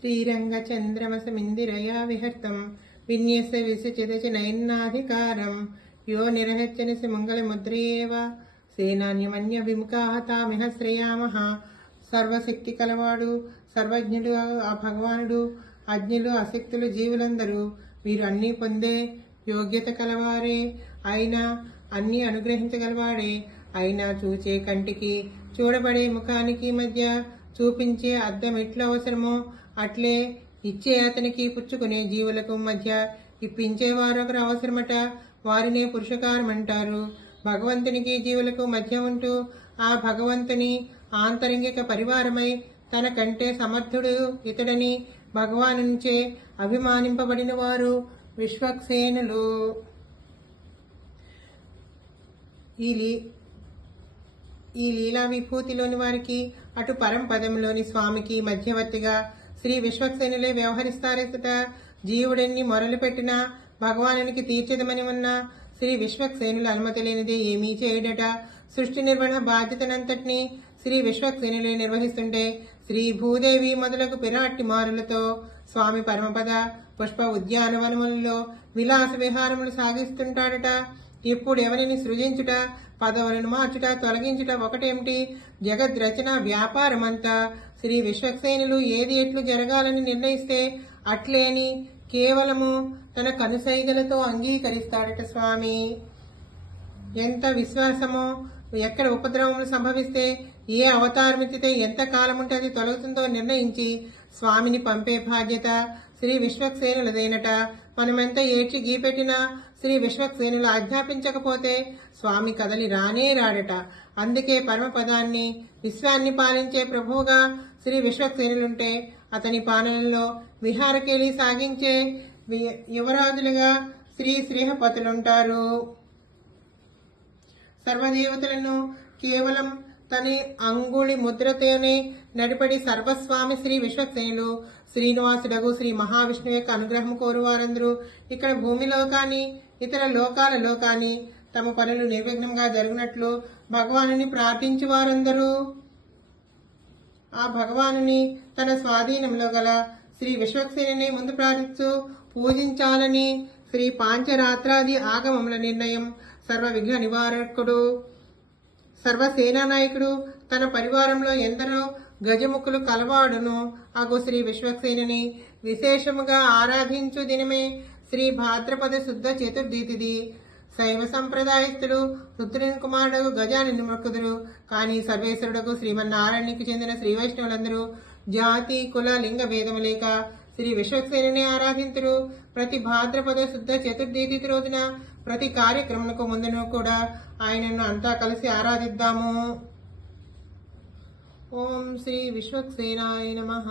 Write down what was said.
శ్రీరంగచంద్రమసమిందిరయా విహర్తం విన్యస్య విసచిదచి నయన్నాధికారం యో నిరహత్యనిసి మంగళముద్రయేవ సేనాన్యమన్య విముఖాః తామిహ శ్రేయామః. సర్వశక్తి కలవాడు సర్వజ్ఞుడు ఆ భగవానుడు. అజ్ఞులు అశక్తులు జీవులందరూ వీరు అన్నీ పొందే యోగ్యత కలవారే. అయినా అన్నీ అనుగ్రహించగలవాడే. అయినా చూచే కంటికి చూడబడే ముఖానికి మధ్య చూపించే అద్దం ఎట్లా అవసరమో అట్లే ఇచ్చే అతనికి పుచ్చుకునే జీవులకు మధ్య ఇప్పించేవారు ఒకరు అవసరమట. వారినే పురుషకారం అంటారు. భగవంతునికి జీవులకు మధ్య ఉంటూ ఆ భగవంతుని ఆంతరంగిక పరివారమై తన కంటే సమర్థుడు ఇతడని భగవానునిచే అభిమానింపబడిన వారు విశ్వక్సేనులు. ఈ లీలా విభూతిలోని వారికి అటు పరంపదంలోని స్వామికి మధ్యవర్తిగా శ్రీ విశ్వక్సేనులే వ్యవహరిస్తారట. జీవుడెన్ని మొరలు పెట్టినా భగవానునికి తీర్చదమని ఉన్న శ్రీ విశ్వక్సేనుల అనుమతి లేనిదే ఏమీ చేయడట. సృష్టి నిర్వహణ బాధ్యతనంతటినీ శ్రీ విశ్వక్సేనులే నిర్వహిస్తుంటే శ్రీ భూదేవి మొదలగు పిరాట్టి మారులతో స్వామి పరమపద పుష్ప ఉద్యానవనములలో విలాస విహారములు సాగిస్తుంటాడట. ఇప్పుడు ఎవరిని సృజించుట, పదవులను మార్చుట, తొలగించుట ఒకటేమిటి, జగద్రచన వ్యాపారమంతా శ్రీ విశ్వక్సేనులు ఏది ఎట్లు జరగాలని నిర్ణయిస్తే అట్లేని కేవలము తన కనుసైగలతో అంగీకరిస్తాడట స్వామి. ఎంత విశ్వాసమో, ఎక్కడ ఉపద్రవములు సంభవిస్తే ఏ అవతారమితితే ఎంత కాలం ఉంటే అది తొలగుతుందో నిర్ణయించి స్వామిని పంపే బాధ్యత శ్రీ విశ్వక్సేనులదేనట. మనమెంత ఏడ్చి గీపెట్టినా శ్రీ విశ్వక్సేనులు ఆజ్ఞాపించకపోతే స్వామి కదలి రానే రాడట. అందుకే పరమపదాన్ని విశ్వాన్ని పాలించే ప్రభువుగా శ్రీ విశ్వక్సేనులుంటే అతని పాలనలో విహారకేళి సాగించే యువరాజులుగా శ్రీ శ్రీహపతులుంటారు. సర్వదేవతలను కేవలం తన అంగుళి ముద్రతోనే నడిపడి సర్వస్వామి శ్రీ విశ్వక్సేనులు. శ్రీనివాసుడగు శ్రీ మహావిష్ణువు యొక్క అనుగ్రహం కోరు వారందరూ ఇక్కడ భూమిలో కానీ ఇతర లోకాలలో కానీ తమ పనులు నిర్విఘ్నంగా జరిగినట్లు భగవానుని ప్రార్థించి వారందరూ ఆ భగవానుని తన స్వాధీనంలో గల శ్రీ విశ్వక్సేనుని ముందు ప్రార్థిస్తూ పూజించాలని శ్రీ పాంచరాత్రాది ఆగమముల నిర్ణయం. సర్వ విఘ్న నివారకుడు, సర్వసేనానాయకుడు, తన పరివారంలో ఎందరో గజముఖులు కలవాడును అగు శ్రీ విశ్వక్సేనుని విశేషముగా ఆరాధించు దినమే శ్రీ భాద్రపద శుద్ధ చతుర్థి తిథి. శైవ సంప్రదాయస్థులు రుద్రుని కుమారుడు గజానని మొక్కుదురు. కానీ సర్వేశ్వరుడకు శ్రీమన్నారాయణకి చెందిన శ్రీ వైష్ణవులందరూ జాతి కుల లింగ భేదము లేక శ్రీ విశ్వక్సేనుని ఆరాధింతురు. ప్రతి భాద్రపద శుద్ధ చతుర్థి తిథి రోజున ప్రతి కార్యక్రమములకు ముందును కూడా ఆయనను అంతా కలిసి ఆరాధిద్దాము. ఓం శ్రీ విశ్వక్సేనాయ నమః.